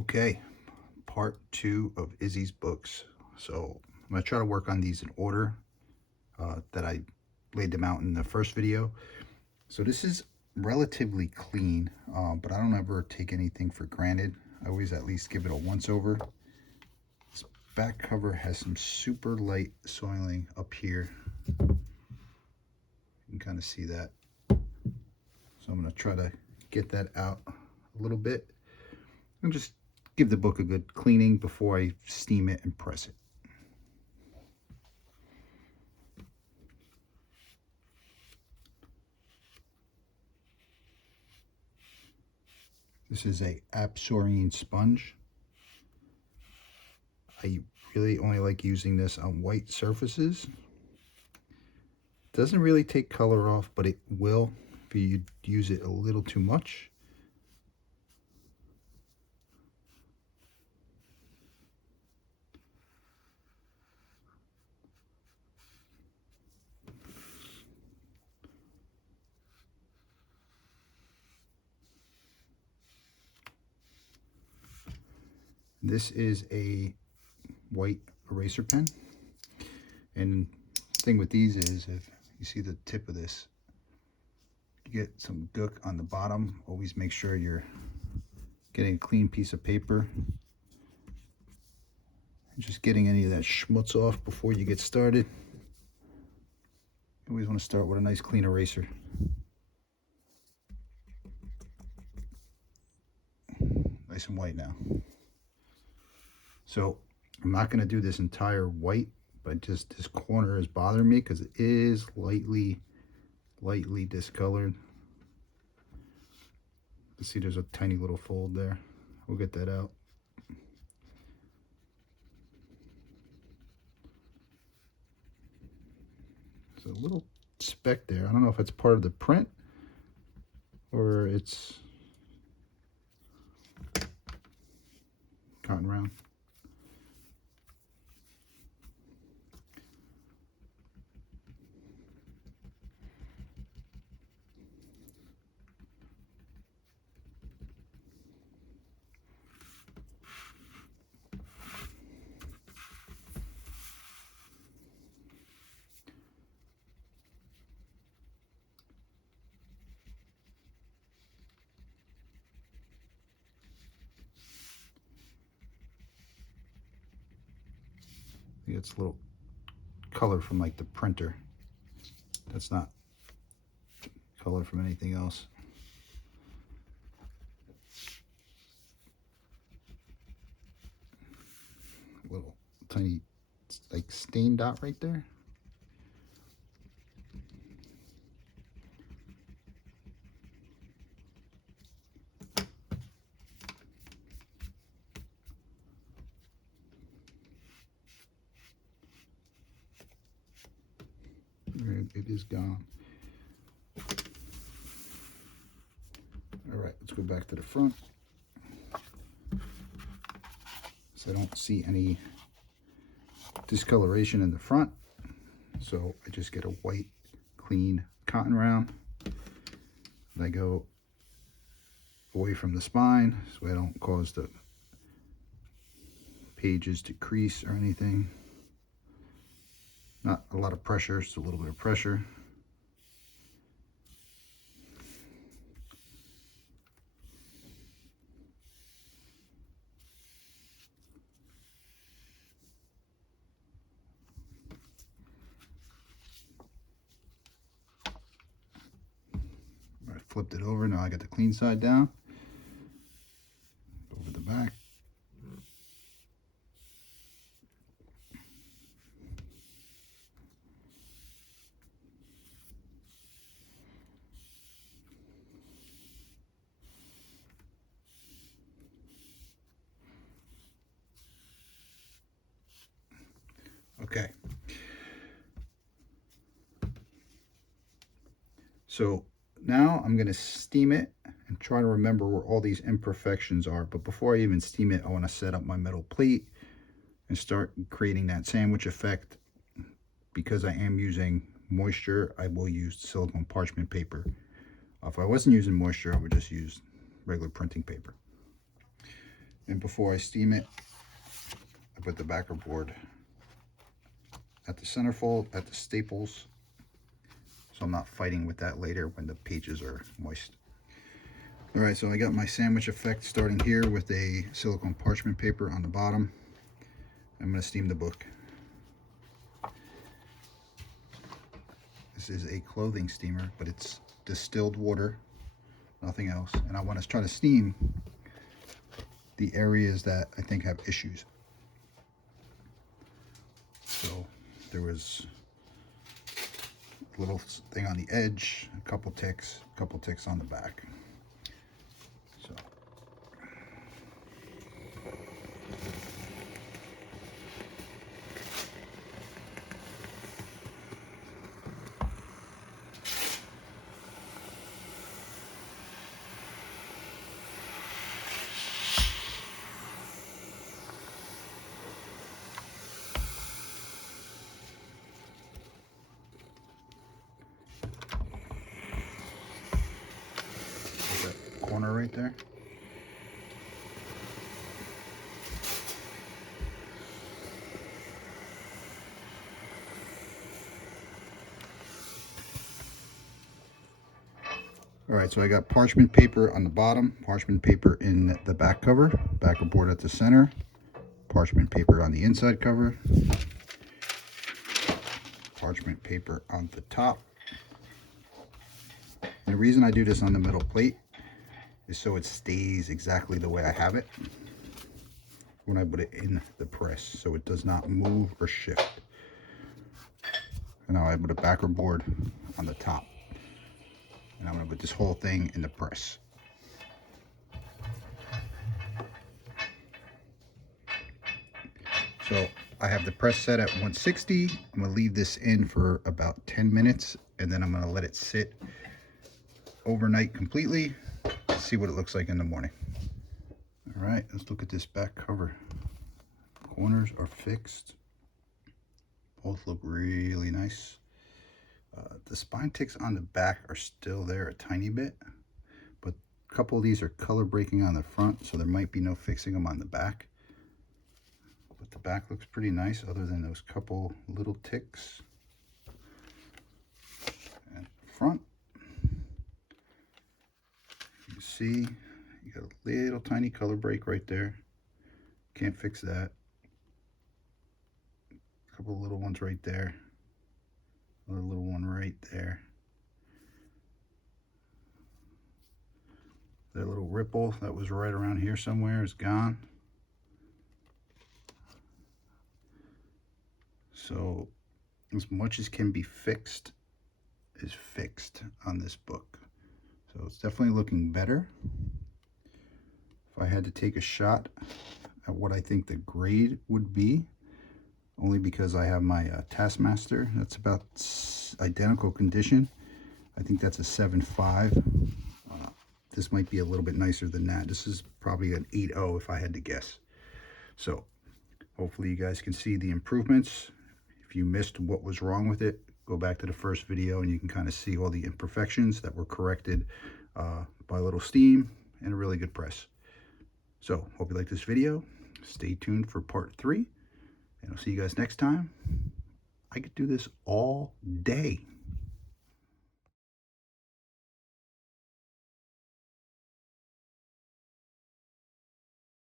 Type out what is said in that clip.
Okay, part 2 of Izzy's books. So I'm going to try to work on these in order that I laid them out in the first video. So this is relatively clean, but I don't ever take anything for granted. I always at least give it a once over. This back cover has some super light soiling up here. You can kind of see that. So I'm going to try to get that out a little bit and just give the book a good cleaning before I steam it and press it. This is a Absorine sponge. I really only like using this on white surfaces. Doesn't really take color off, but it will if you use it a little too much. This is a white eraser pen, and the thing with these is if you see the tip of this, you get some gook on the bottom. Always make sure you're getting a clean piece of paper and just getting any of that schmutz off before you get started. You always want to start with a nice clean eraser. Nice and white now. So I'm not going to do this entire white, but just this corner is bothering me because it is lightly discolored. You see there's a tiny little fold there. We'll get that out. There's a little speck there. I don't know if it's part of the print or it's Cotton Round. It's a little color from like the printer. That's not color from anything else. A little tiny like stain dot right there. It is gone. All right, let's go back to the front. So I don't see any discoloration in the front. So I just get a white, clean Cotton Round. And I go away from the spine so I don't cause the pages to crease or anything. Not a lot of pressure, just a little bit of pressure. I flipped it over, now I got the clean side down. Over the back. Okay. So now I'm going to steam it and try to remember where all these imperfections are. But before I even steam it, I want to set up my metal plate and start creating that sandwich effect. Because I am using moisture, I will use silicone parchment paper. If I wasn't using moisture, I would just use regular printing paper. And before I steam it, I put the backer board at the centerfold, at the staples, so I'm not fighting with that later when the pages are moist. All right, so I got my sandwich effect starting here with a silicone parchment paper on the bottom. I'm going to steam the book. This is a clothing steamer, but it's distilled water, nothing else. And I want to try to steam the areas that I think have issues. So there was a little thing on the edge, a couple ticks on the back. So that corner right there. All right, so I got parchment paper on the bottom, parchment paper in the back cover, backer board at the center, parchment paper on the inside cover, parchment paper on the top. And the reason I do this on the metal plate is so it stays exactly the way I have it when I put it in the press, so it does not move or shift. And now I put a backer board on the top. And I'm going to put this whole thing in the press. So I have the press set at 160. I'm going to leave this in for about 10 minutes, and then I'm going to let it sit overnight completely to see what it looks like in the morning. All right, let's look at this back cover. Corners are fixed. Both look really nice. The spine ticks on the back are still there a tiny bit, but a couple of these are color breaking on the front, so there might be no fixing them on the back. But the back looks pretty nice other than those couple little ticks. And front, you can see you got a little tiny color break right there. Can't fix that. A couple little ones right there. Another little one right there. That little ripple that was right around here somewhere is gone. So as much as can be fixed is fixed on this book. So it's definitely looking better. If I had to take a shot at what I think the grade would be, only because I have my Taskmaster, that's about identical condition. I think that's a 7.5. This might be a little bit nicer than that. This is probably an 8.0 if I had to guess. So hopefully you guys can see the improvements. If you missed what was wrong with it, go back to the first video and you can kind of see all the imperfections that were corrected by a little steam and a really good press. So hope you like this video. Stay tuned for part 3. And I'll see you guys next time. I could do this all day.